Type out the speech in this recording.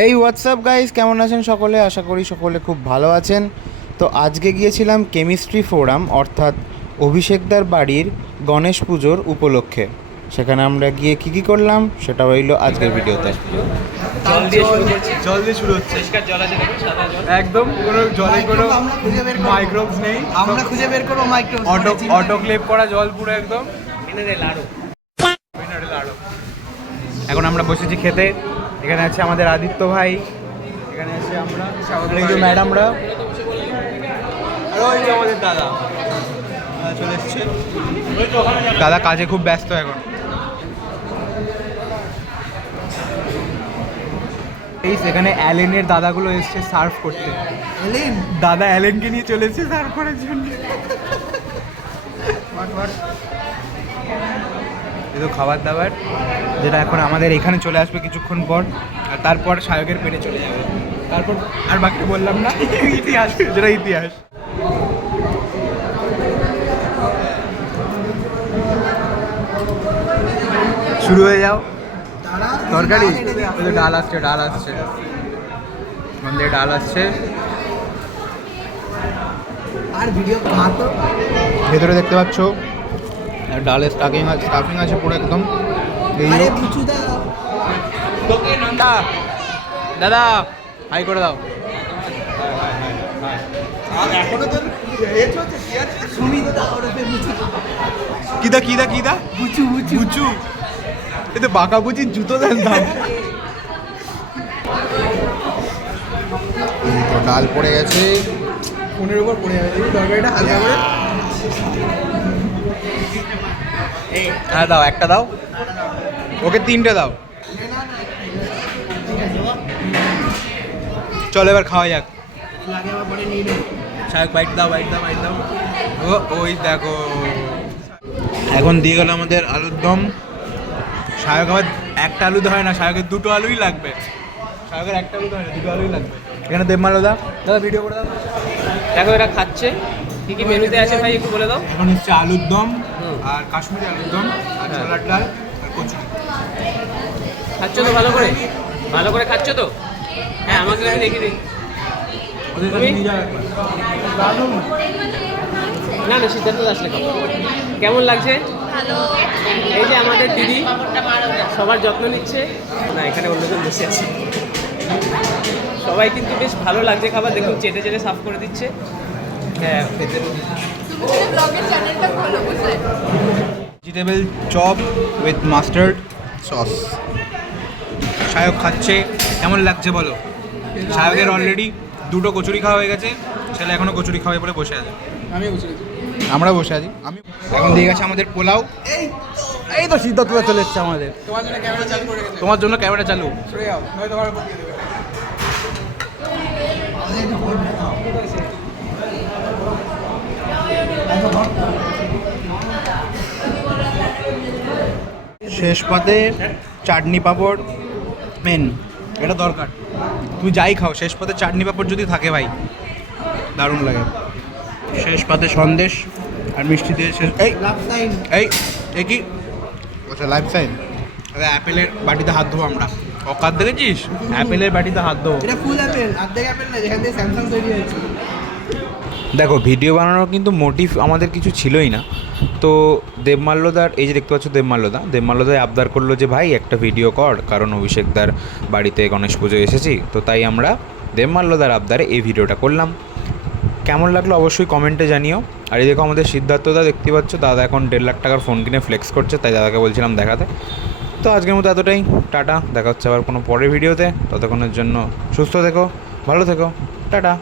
হেই WhatsApp guys, কেমন আছেন সকলে? আশা করি সকলে খুব ভালো আছেন। তো আজকে গিয়েছিলাম কেমিস্ট্রি ফোরাম, অর্থাৎ অভিষেকদার বাড়ির গণেশ পুজোর উপলক্ষে। সেখানে আমরা গিয়ে কী করলাম সেটা হইল আজকের ভিডিওতে। জল দিয়ে শুরু হচ্ছে। একদম কোনো জলে কোনো মাইক্রোবস নেই। আমরা খুঁজে বের করবো মাইক্রোবস। অটোক্লেভ করা জল পুরো একদম মিনারেল আরো। এখন আমরা বসেছি খেতে। এখানে আছে আমাদের আদিত্য ভাই, এখানে আছে আমরা ম্যাডামরা, আর ওই যে আমাদের দাদা চলে এসছে। দাদা কাজে খুব ব্যস্ত এখন। এই সেখানে অ্যালেনের দাদাগুলো এসছে সার্ভ করতে। দাদা অ্যালেনকে নিয়ে চলে এসছে সার্ভ করার জন্য। এই তো খাবার দাবার, যেটা এখন আমাদের এখানে চলে আসবে কিছুক্ষণ পর, আর তারপর সায়কের পেটে চলে যাবে। তারপর আর বাকি বললাম না, ইতিহাস, যেটা ইতিহাস। শুরু হয়ে যাও। তরকারি ডাল আসছে, ডাল আসছে, আমাদের ডাল আসছে। আর ভিডিও ভাতো ভেতরে দেখতে পাচ্ছ ডালের স্টাফিং আছে পুরো একদম। আরে বুচুদা দাদা হাই করে দাও। এখনো তো সুমিতদা ওরফে বুচু। কিদা কিদা কিদা বুচু বুচু বুচু, এতে বাঁকা বুচির জুতো দেন দাম। ডাল পড়ে গেছে, ফোনের উপর পড়ে যাবে তরকারিটা হালকা করে। হ্যাঁ দাও, একটা দাও, ওকে তিনটে দাও। চলো এবার খাওয়া যাক। শাক বাইট দাও, বাইট দাও, বাইট দাও। ও ওই দেখো, এখন দিয়ে গেল আমাদের আলুর দম। শায়ক আবার একটা আলু হয় না, শায়কের দুটো আলুই লাগবে। শায়কের একটা আলু হয় না, দুটো আলুই লাগবে। এখানে দেবমাল দাদা ভিডিও করে দাও। দেখো এরা খাচ্ছে, কি কি মেনুতে আছে ভাই একটু বলে দাও। এখন হচ্ছে আলুর দম আর কাশ্মীরি আলুর দম আর ছোলার ডাল আর কচুরি। খাচ্ছ তো ভালো করে? ভালো করে খাচ্ছ তো? হ্যাঁ আমাকে একটু দেখে দিন। ওদের কাছে নিয়ে যাও একবার। না না, সিদ্ধার্থ দাস লেখা। কেমন লাগছে? এই যে আমাদের দিদি সবার যত্ন নিচ্ছে। না এখানে অন্যজন বসে আছে। সবাই কিন্তু বেশ ভালো লাগছে খাবার, দেখুন চেটে চেটে সাফ করে দিচ্ছে। হ্যাঁ vegetable chop with mustard sauce. Shayak খাচ্ছে, কেমন লাগছে বলো? শায়কের অলরেডি দুটো কচুরি খাওয়া হয়ে গেছে, ছেলে এখনো কচুরি খাওয়াই বলে বসে আছে। আমরা বসে আছি। আমি এখন দিয়ে গেছে আমাদের পোলাও। এই তো সিদ্ধার্থ চলে এসছে আমাদের। তোমার জন্য ক্যামেরা চালু। শেষ পাতে চাটনি পাঁপড় মেন, এটা দরকার। তুমি যাই খাও, শেষ পাতে চাটনি পাঁপড় যদি থাকে ভাই দারুণ লাগে। শেষ পাতে সন্দেশ আর মিষ্টি দিয়ে শেষ। এই এই এ কি আচ্ছা লাইফ সাইন। আরে অ্যাপেলের বাটিতে হাত ধোবো আমরা। অকাত দেখেছিস? অ্যাপেলের বাটিতে হাত ধোবো। এটা ফুল অ্যাপেল, অর্ধেক অ্যাপেল না, যেখান থেকে স্যামসাং তৈরি হয়েছে। দেখো ভিডিও বানানোর কিন্তু মোটিভ আমাদের কিছু ছিলই না। তো দেবমাল্যদার এই যে দেখতে পাচ্ছ দেবমাল্যদায় আবদার করলো যে ভাই একটা ভিডিও কর, কারণ অভিষেকদার বাড়িতে গণেশ পুজো এসেছি। তো তাই আমরা দেবমাল্যদার আবদারে এই ভিডিওটা করলাম। কেমন লাগলো অবশ্যই কমেন্টে জানিও। আর এই দেখো আমাদের সিদ্ধার্থদা দেখতে পাচ্ছ, দাদা এখন 1.5 লাখ টাকার ফোন কিনে ফ্লেক্স করছে, তাই দাদাকে বলছিলাম দেখাতে। তো আজকের মতো এতটাই, টাটা। দেখা হচ্ছে আবার কোনো পরের ভিডিওতে। ততক্ষণের জন্য সুস্থ থেকো, ভালো থেকো, টাটা।